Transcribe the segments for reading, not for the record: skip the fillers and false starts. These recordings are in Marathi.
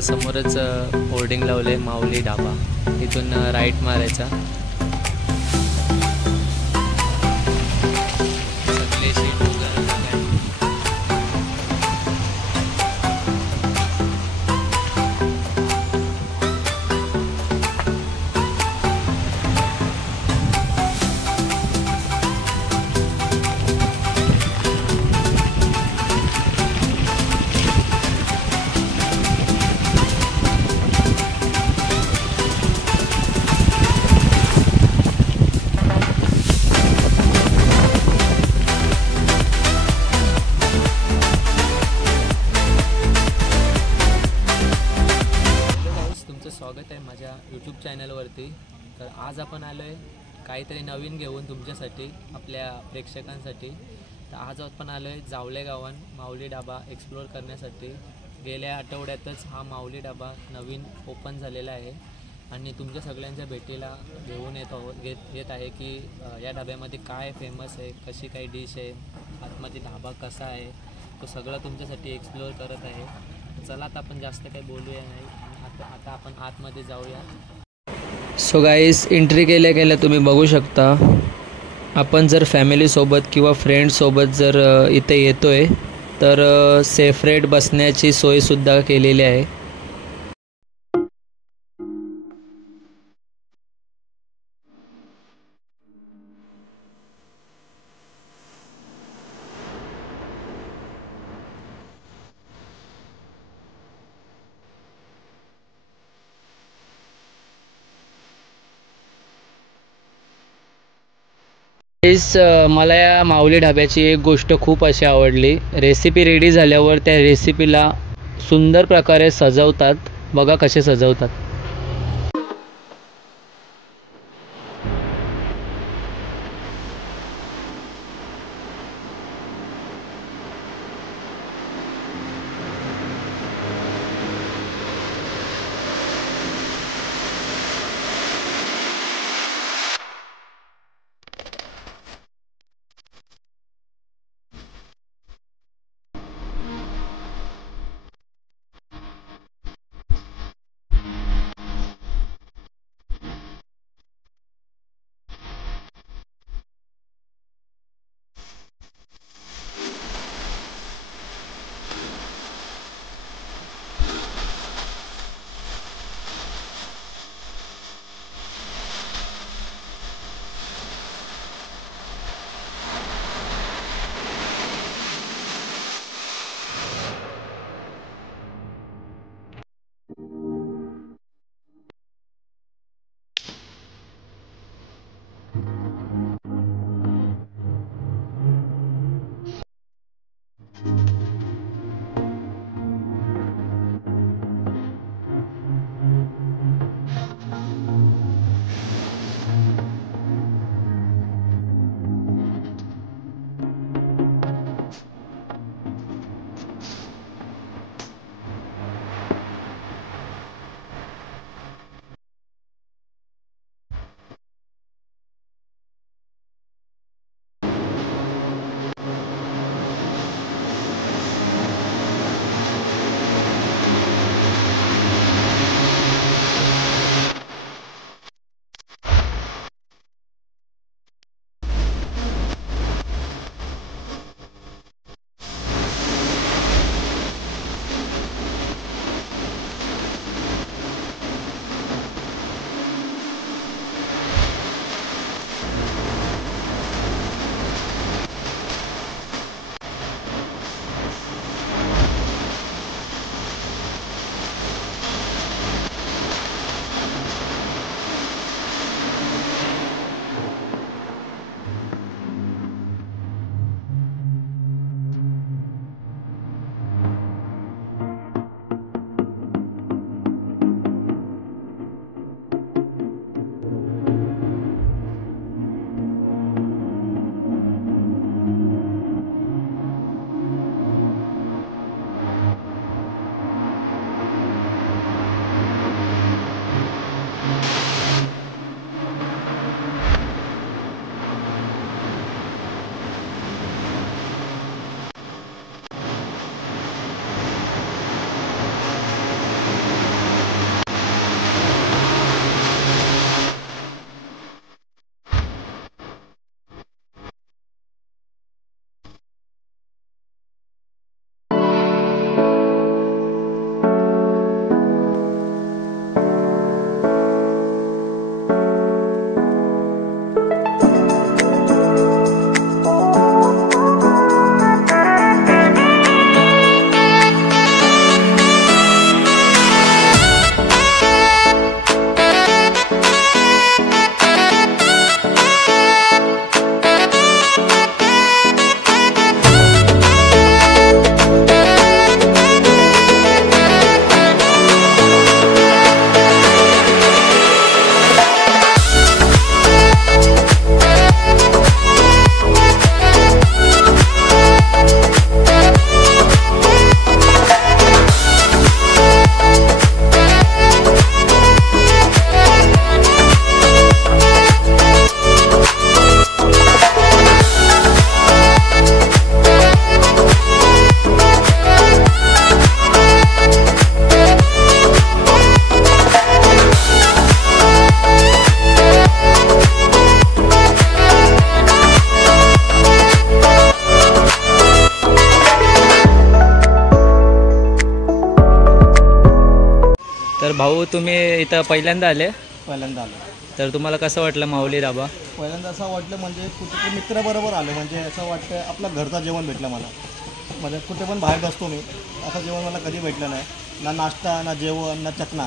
ढाब्याच्या समोरच होर्डिंग लावले माऊली ढाबा, इथून राईट मारायचा. सगळे सीट वगैरे झाले. स्वागत आहे माझ्या यूट्यूब चॅनलवरती. तर आज आपण आलो आहे काहीतरी नवीन घेऊन तुमच्यासाठी, आपल्या प्रेक्षकांसाठी. तर आज आपण आलो आहे जावले गावान माऊली ढाबा एक्सप्लोअर करण्यासाठी. गेल्या आठवड्यातच हा माऊली ढाबा नवीन ओपन झालेला आहे आणि तुमच्या सगळ्यांच्या भेटीला घेऊन येत आहे की या ढाब्यामध्ये काय फेमस आहे, कशी काय डिश आहे, आतमध्ये ढाबा कसा आहे, तो सगळं तुमच्यासाठी एक्सप्लोअर करत आहे. चला आता आपण जास्त काही बोलूया नाही, आता आपण आतमध्ये जाऊया. सो गाईस, एंट्री केल्या तुम्ही बघू शकता, आपण जर फॅमिलीसोबत किंवा फ्रेंड्ससोबत जर इथे येतोय तर सेपरेट बसण्याची सोयसुद्धा केलेली आहे. मला या माऊली ढाब्याची एक गोष्ट खूप अशी आवडली. रेसिपी रेडी झाल्यावर त्या रेसिपीला सुंदर प्रकारे सजवतात. बघा कसे सजवतात. भाऊ तुम्ही इथं पहिल्यांदा आले, पहिल्यांदा आलो. तर तुम्हाला कसं वाटलं माऊली धाबा? पहिल्यांदा असं वाटलं म्हणजे कुठे मित्राबरोबर आलो, म्हणजे असं वाटतं आपलं घरचं जेवण भेटलं मला. म्हणजे कुठे पण बाहेर बसतो मी, असं जेवण मला कधी भेटलं नाही. ना नाश्ता, ना जेवण, ना चटणा.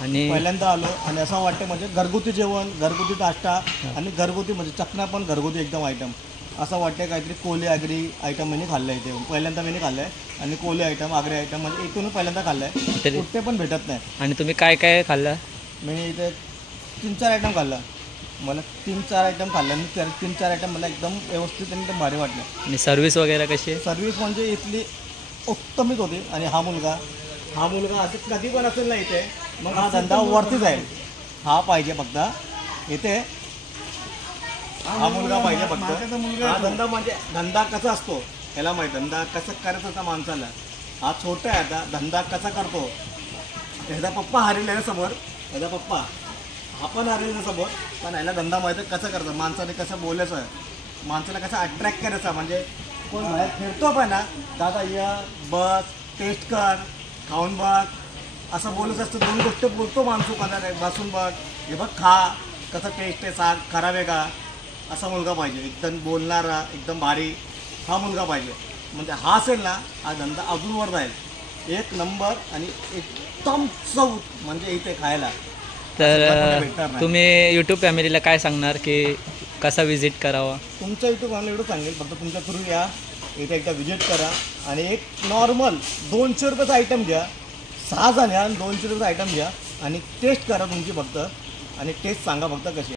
आणि पहिल्यांदा आलो आणि असं वाटतं म्हणजे घरगुती जेवण, घरगुती नाश्ता आणि घरगुती म्हणजे चटणा पण घरगुती एकदम आयटम. असं वाटतं काहीतरी कोली आगरी आयटम मी खाल्लं इथे. पहिल्यांदा मी खाल्लं आहे आणि कोली आयटम, आगरी आयटम म्हणजे इथून पहिल्यांदा खाल्लं आहे. तरी कुठे पण भेटत नाही. आणि तुम्ही काय काय खाल्लं? मी इथे 3-4 आयटम खाल्लं. मला 3-4 आयटम खाल्लं आणि 3-4 आयटम मला एकदम व्यवस्थित आणि एकदम भारी वाटलं. आणि सर्व्हिस वगैरे कशी आहे? सर्व्हिस म्हणजे इथली उत्तमच होती. आणि हा मुलगा असं कधी पण असेल ना इथे, मग हा धंदा वरती जाईल. हा पाहिजे फक्त इथे, हा मुलगा पाहिजे फक्त. हा धंदा म्हणजे धंदा कसा असतो ह्याला माहीत, धंदा कसं करायचं होता माणसाला. हा छोटा आहे, आता धंदा कसा करतो. ह्याचा पप्पा हारलेला आहे समोर, ह्याचा पप्पा आपण हारलेला समोर, पण ह्याला धंदा माहीत आहे कसं करतं, माणसाने कसं बोलायचं, माणसाला कसं अट्रॅक्ट करायचं. म्हणजे कोण बाहेर फिरतो पण ना, दादा या बस, टेस्ट कर, खाऊन बघ, असं बोलत असतं. 2 गोष्ट बोलतो माणूस दुकानात, बसून बघ, हे बघ खा, कसं टेस्ट आहे, सांग खराब आहे का. असा मुलगा पाहिजे, एकदम बोलणारा, एकदम भारी हा मुलगा पाहिजे. म्हणजे हा असेल ना, हा धंदा अजून वर जाईल. 1 नंबर आणि एकदम चव म्हणजे इथे खायला. तर तुम्ही यूट्यूब फॅमिलीला काय सांगणार की कसा विजिट करावा? तुमच्या इथं मला एवढं सांगेल, फक्त तुमच्या थ्रू या, इथे एकदा विजिट करा आणि एक नॉर्मल 200 रुपयाचा आयटम घ्या. 6 जण या आणि 200 रुपयाचा आयटम घ्या आणि टेस्ट करा तुमची फक्त, आणि टेस्ट सांगा फक्त कशी.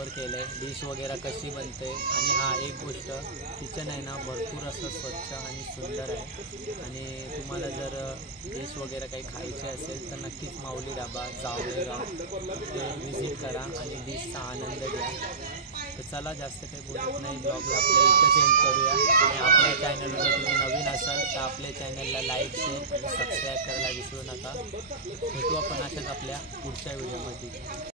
एक्सप्लोअर केलं आहे, डिश वगैरे कशी बनते. आणि हा एक गोष्ट, किचन आहे ना भरपूर असं स्वच्छ आणि सुंदर आहे. आणि तुम्हाला जर डिश वगैरे काही खायचे असेल तर नक्कीच माऊली ढाबा जावळेगाव व्हिजिट करा आणि डिशचा आनंद घ्या. तर चला जास्त काही बोलत नाही, ब्लॉगला आपल्या इथंच एंड करूया. आणि आपल्या चॅनलवर तुम्ही नवीन असाल तर आपल्या चॅनलला लाईक, शेअर आणि सबस्क्राईब करायला विसरू नका. भेटू आपण अशाच आपल्या पुढच्या व्हिडिओमध्ये.